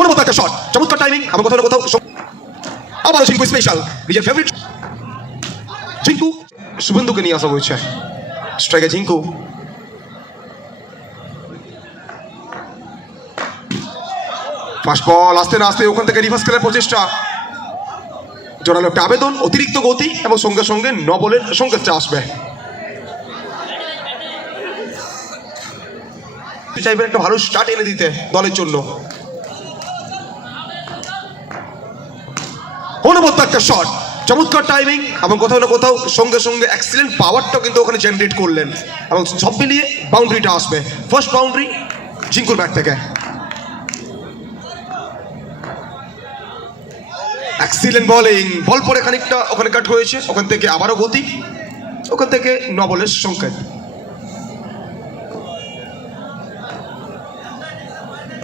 অনুমত একটা শট চমৎকার টাইমিং আমার কোথাও কোথাও আবারও ঝিঙ্কু স্পেশাল নিজের ফেভারিট ঝিঙ্কু, শুভেন্দুকে নিয়ে আসা হয়েছে। স্ট্রাইকে ঝিঙ্কু। ফার্স্ট বল আস্তে না আস্তে ওখান থেকে রিভার্স খেলার প্রচেষ্টা। জোরালো একটা আবেদন, অতিরিক্ত গতি এবং সঙ্গে সঙ্গে ন বলের সংকেতটা আসবে। চাইবেন একটা ভালো স্টার্ট এনে দিতে দলের জন্য। অনুমত একটা শট চমৎকার টাইমিং এবং কোথাও না কোথাও সঙ্গে সঙ্গে অ্যাক্সিলেন্ট পাওয়ারটাও কিন্তু ওখানে জেনারেট করলেন। এবং সব মিলিয়ে বাউন্ডারিটা আসবে। ফার্স্ট বাউন্ডারি জিঙ্কুর ব্যাট থেকে। অ্যাক্সিলেন্ট বলিং বল পরে খানিকটা ওখানে কাট হয়েছে। ওখান থেকে আবারও গতি। ওখান থেকে নবলের সংকেত।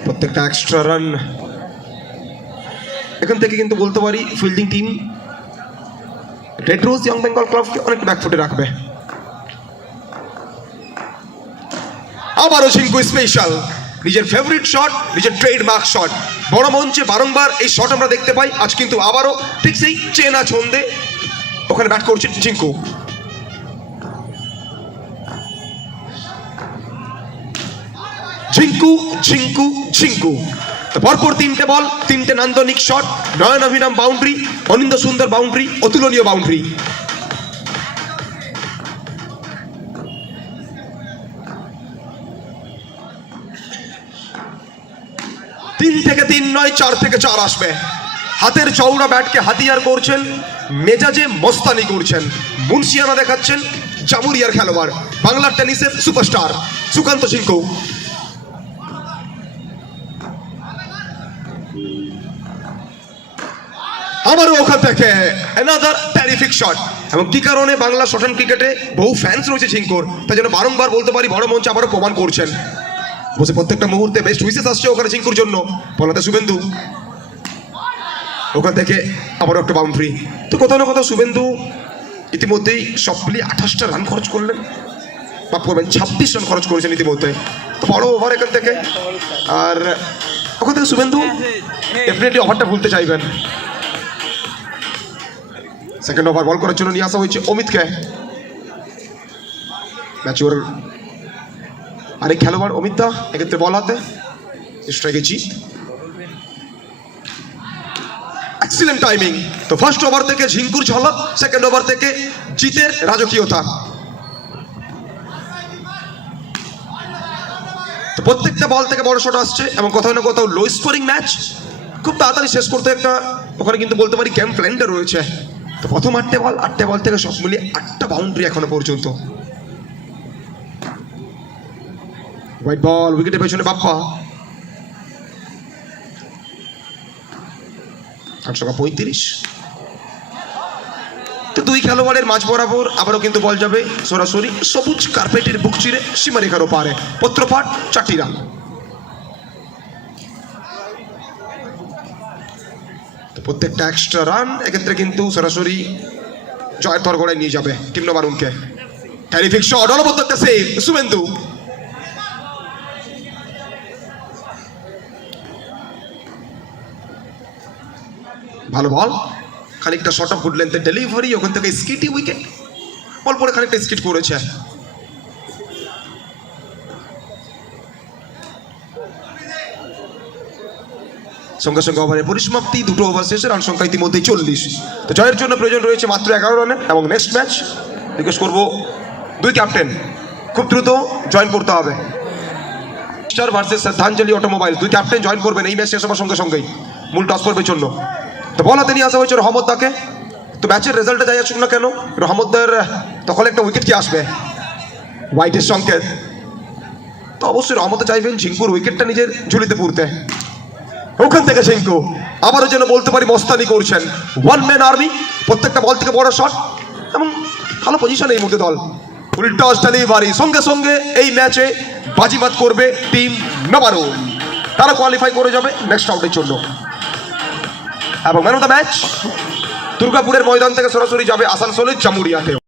প্রত্যেকটা এক্সট্রা রান এখান থেকে কিন্তু বলতে পারি fielding team Red Rose Young Bengal ক্লাবকে অনেকটা ব্যাকফুটে রাখবে। আবারও ঝিঙ্কু স্পেশাল নিজের ফেভারিট শট নিজের ট্রেডমার্ক শট বড় মঞ্চে বারংবার এই শট আমরা দেখতে পাই। আজ কিন্তু আবারও ঠিক সেই চেনা ছন্দে ওখানে ব্যাট করছে ঝিঙ্কু ঝিঙ্কু ঝিঙ্কু ঝিঙ্কু পরপর তিনটে বল, তিনটে নান্দনিক শট নয়ন অভিরাম বাউন্ডারি অনিন্দ সুন্দর বাউন্ডারি অতুলনীয় বাউন্ডারি তিন থেকে তিন নয়, চার থেকে চার আসবে। হাতের চৌড়া ব্যাটকে হাতিয়ার করছেন, মেজাজে মস্তানি করছেন। মুন্সিয়ানা দেখাচ্ছেন, জামুরিয়ার খেলোয়াড়, বাংলার টেনিসের সুপারস্টার সুকান্ত সিংকু আবারও ওখান থেকে অ্যানাদার টেরিফিক শট এবং কি কারণে বাংলা শটন ক্রিকেটে বহু ফ্যান্স রয়েছে ঝিঙ্কোর, তাই জন্য বারংবার বলতে পারি বড় মঞ্চে আবারও প্রমাণ করছেন। বসে প্রত্যেকটা মুহূর্তে বেস্ট উইসেস আসছে ওখানে ঝিঙ্কুর জন্য। বলাতে শুভেন্দু। ওখান থেকে আবারও একটা বাউন্ডারি তো কোথাও না কোথাও শুভেন্দু, ইতিমধ্যেই সব মিলিয়ে আঠাশটা রান খরচ করলেন। মাফ করবেন ছাব্বিশ রান খরচ করেছেন ইতিমধ্যে। তো বড় ওভার এখান থেকে। আর ওখান থেকে শুভেন্দু ডেফিনেটলি ওভারটা ভুলতে চাইবেন। সেকেন্ড ওভার বল করার জন্য নিয়ে আসা হয়েছে অমিতকে। ম্যাচ ওর আরেক খেলোয়াড় অমিত দা এক্ষেত্রে বল হাতে। স্ট্রাইকে জিত। এক্সিলেন্ট টাইমিং তো ফার্স্ট ওভার থেকে ঝিঙ্কুর ঝলক সেকেন্ড ওভার থেকে জিতের রাজকীয়তা। তো প্রত্যেকটা বল থেকে বড় শট আসছে এবং কোথাও না কোথাও লো স্কোরিং ম্যাচ খুব তাড়াতাড়ি শেষ করতে একটা, ওখানে কিন্তু বলতে পারি গেম প্ল্যানটা রয়েছে। তো প্রথম আটটে বল আটটে বল থেকে সব মিলিয়ে আটটা বাউন্ডারি এখনও পর্যন্ত। হোয়াইট বল উইকেটের পেছনে বাপ্পা। আটশো পঁয়ত্রিশ। দুই খেলোয়াড়ের মাঝ বরাবর আবারও কিন্তু বল যাবে সরাসরি সবুজ কার্পেটের বুক চিরে সীমারেখার ওপারে। পত্রপাঠ চারটি রান প্রত্যেকটা এক্সট্রা রান এক্ষেত্রে কিন্তু সরাসরি জয়ের তরগড়ায় নিয়ে যাবে টিম নম্বর উনকে টেরিফিক শট অনবদ্য একটা সেভ শুভেন্দু ভালো বল খানিকটা শর্ট অফ গুড লেন্থের ডেলিভারি ওখান থেকে স্কিটি উইকেট বল পরে খানিকটা স্কিট করেছে। সঙ্গে সঙ্গে ওভারের পরিসমাপ্তি, দুটো ওভার শেষে রান সংখ্যা ইতিমধ্যেই চল্লিশ। তো জয়ের জন্য প্রয়োজন রয়েছে মাত্র এগারো রানে এবং নেক্সট ম্যাচ রিকোয়েস্ট করব দুই ক্যাপ্টেন খুব দ্রুত জয়েন করতে হবে। ভার্সেস শ্রদ্ধাঞ্জলি অটোমোবাইল দুই ক্যাপ্টেন জয়েন করবেন এই ম্যাচ শেষ হওয়ার সঙ্গে সঙ্গেই। মূল টস করবে জন্য তো বল হাতে নিয়ে আসা হয়েছে রহমত দাকে। তো ম্যাচের রেজাল্টে যাই আসুক না কেন রহমতদের তখন একটা উইকেট কি আসবে? হোয়াইটের সংকেত। তো অবশ্যই রহমতে চাইবেন ঝিঙ্কুর উইকেটটা নিজের ঝুলিতে পুরতে। ওখান থেকে ঝিঙ্কু, আবারও যেন বলতে পারি মস্তানি করছেন। ওয়ান ম্যান আর্মি প্রত্যেকটা বল থেকে বড় শট এবং ভালো পজিশন এই মুহূর্তে দল। ফুল টস ডেলিভারি সঙ্গে সঙ্গে এই ম্যাচে বাজিমাত করবে টিম নবারুণ তারা কোয়ালিফাই করে যাবে নেক্সট রাউন্ডের জন্য। এবং ম্যান অফ দ্য ম্যাচ দুর্গাপুরের ময়দান থেকে সরাসরি যাবে আসানসোলের চামুরিয়াতে